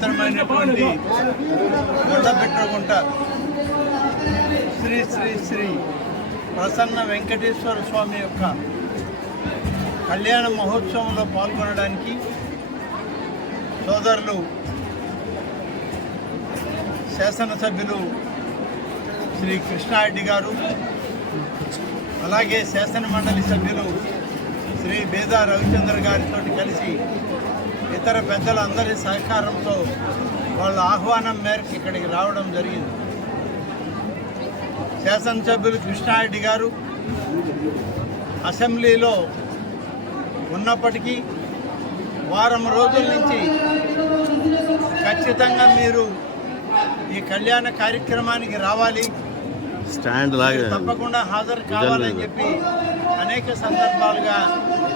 పవిత్రమైనటువంటి కొండపెట్టగుంట శ్రీ శ్రీ శ్రీ ప్రసన్న వెంకటేశ్వర స్వామి యొక్క కళ్యాణ మహోత్సవంలో పాల్గొనడానికి సోదరులు శాసనసభ్యులు శ్రీ కృష్ణారెడ్డి గారు అలాగే శాసన మండలి సభ్యులు శ్రీ బేదా రవిచంద్ర గారితో కలిసి ఇతర పెద్దలందరి సహకారంతో వాళ్ళ ఆహ్వానం మేరకు ఇక్కడికి రావడం జరిగింది. శాసనసభ్యులు కృష్ణారెడ్డి గారు అసెంబ్లీలో ఉన్నప్పటికీ వారం రోజుల నుంచి ఖచ్చితంగా మీరు ఈ కళ్యాణ కార్యక్రమానికి రావాలి. స్టాండ్ లాగా తప్పకుండా హాజరు కావాలని చెప్పి అనేక సందర్భాలుగా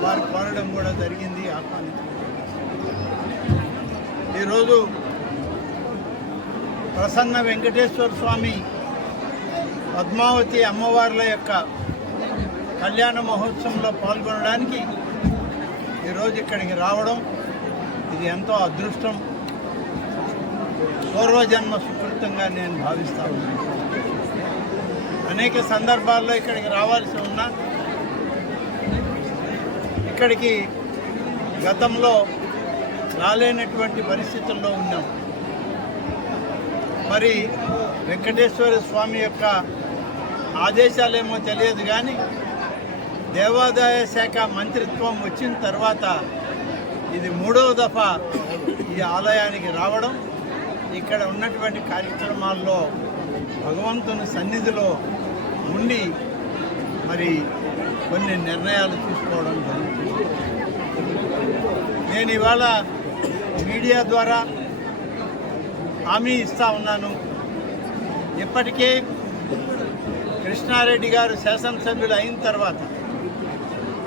వారు కోరడం కూడా జరిగింది ఆహ్వానించడం ఈరోజు ప్రసన్న వెంకటేశ్వర స్వామి పద్మావతి అమ్మవార్ల యొక్క కళ్యాణ మహోత్సవంలో పాల్గొనడానికి ఈరోజు ఇక్కడికి రావడం ఇది ఎంతో అదృష్టం. పూర్వజన్మ సుకృతంగా నేను భావిస్తాను అనేక సందర్భాల్లో ఇక్కడికి రావాల్సి ఉన్నా ఇక్కడికి గతంలో రాలేనటువంటి పరిస్థితుల్లో ఉన్నాం. మరి వెంకటేశ్వర స్వామి యొక్క ఆదేశాలేమో తెలియదు కానీ దేవాదాయ శాఖ మంత్రిత్వం వచ్చిన తర్వాత ఇది మూడవ దఫా ఈ ఆలయానికి రావడం ఇక్కడ ఉన్నటువంటి కార్యక్రమాల్లో భగవంతుని సన్నిధిలో ఉండి మరి కొన్ని నిర్ణయాలు తీసుకోవడం జరుగుతుంది. నేను ఇవాళ మీడియా ద్వారా హామీ ఇస్తా ఉన్నాను. ఇప్పటికే కృష్ణారెడ్డి గారు శాసనసభ్యులు అయిన తర్వాత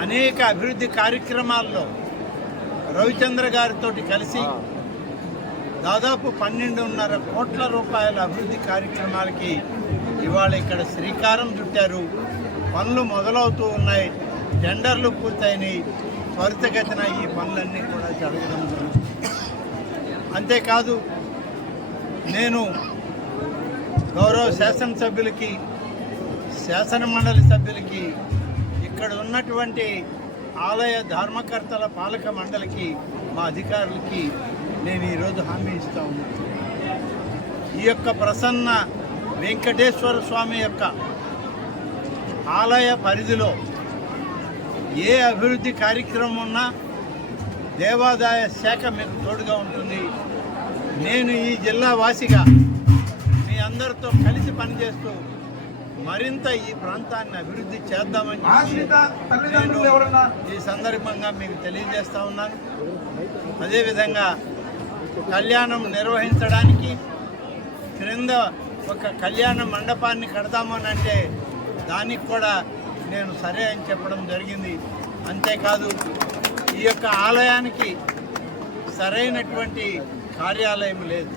అనేక అభివృద్ధి కార్యక్రమాల్లో రవిచంద్ర గారితో కలిసి దాదాపు పన్నెండున్నర కోట్ల రూపాయల అభివృద్ధి కార్యక్రమాలకి ఇవాళ ఇక్కడ శ్రీకారం చుట్టారు. పనులు మొదలవుతూ ఉన్నాయి. టెండర్లు పూర్తయినాయి. త్వరితగతిన ఈ పనులన్నీ కూడా జరగడం జరుగుతుంది. అంతేకాదు నేను గౌరవ శాసనసభ్యులకి శాసన మండలి సభ్యులకి ఇక్కడ ఉన్నటువంటి ఆలయ ధర్మకర్తల పాలక మండలికి మా అధికారులకి నేను ఈరోజు హామీ ఇస్తా ఉన్నాను ఈ యొక్క ప్రసన్న వెంకటేశ్వర స్వామి యొక్క ఆలయ పరిధిలో ఏ అభివృద్ధి కార్యక్రమం ఉన్నా దేవాదాయ శాఖ మీకు తోడుగా ఉంటుంది. నేను ఈ జిల్లా వాసిగా మీ అందరితో కలిసి పనిచేస్తూ మరింత ఈ ప్రాంతాన్ని అభివృద్ధి చేద్దామని నేను ఈ సందర్భంగా మీకు తెలియజేస్తా ఉన్నాను అదేవిధంగా కళ్యాణం నిర్వహించడానికి క్రింద ఒక కళ్యాణ మండపాన్ని కడతామని అంటే దానికి కూడా నేను సరే అని చెప్పడం జరిగింది. అంతేకాదు ఈ యొక్క ఆలయానికి సరైనటువంటి కార్యాలయం లేదు.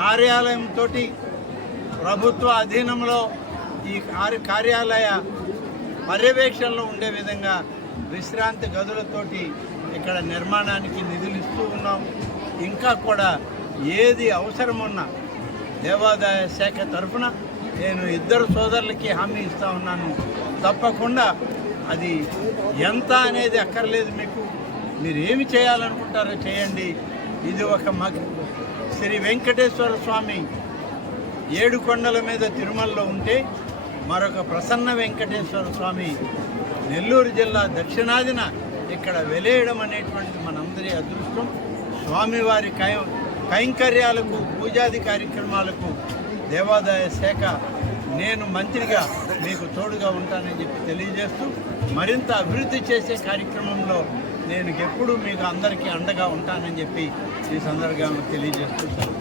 కార్యాలయంతో ప్రభుత్వ అధీనంలో ఈ కార్యాలయ పర్యవేక్షణలో ఉండే విధంగా విశ్రాంతి గదులతోటి ఇక్కడ నిర్మాణానికి నిధులు ఇస్తూ ఉన్నాం. ఇంకా కూడా ఏది అవసరమున్నా దేవాదాయ శాఖ తరఫున నేను ఇద్దరు సోదరులకి హామీ ఇస్తూ ఉన్నాను. తప్పకుండా అది ఎంత అనేది అక్కర్లేదు మీకు. మీరు ఏమి చేయాలనుకుంటారో చేయండి. ఇది ఒక మగ శ్రీ వెంకటేశ్వర స్వామి ఏడు కొండల మీద తిరుమలలో ఉంటే మరొక ప్రసన్న వెంకటేశ్వర స్వామి నెల్లూరు జిల్లా దక్షిణాదిన ఇక్కడ వెలేయడం అనేటువంటిది మనందరి అదృష్టం. స్వామివారి కై కైంకర్యాలకు పూజాది కార్యక్రమాలకు దేవాదాయ శాఖ నేను మంత్రిగా మీకు తోడుగా ఉంటానని చెప్పి తెలియజేస్తూ మరింత అభివృద్ధి చేసే కార్యక్రమంలో నేను ఎప్పుడూ మీకు అందరికీ అండగా ఉంటానని చెప్పి ఈ సందర్భంగా తెలియజేస్తుంటాను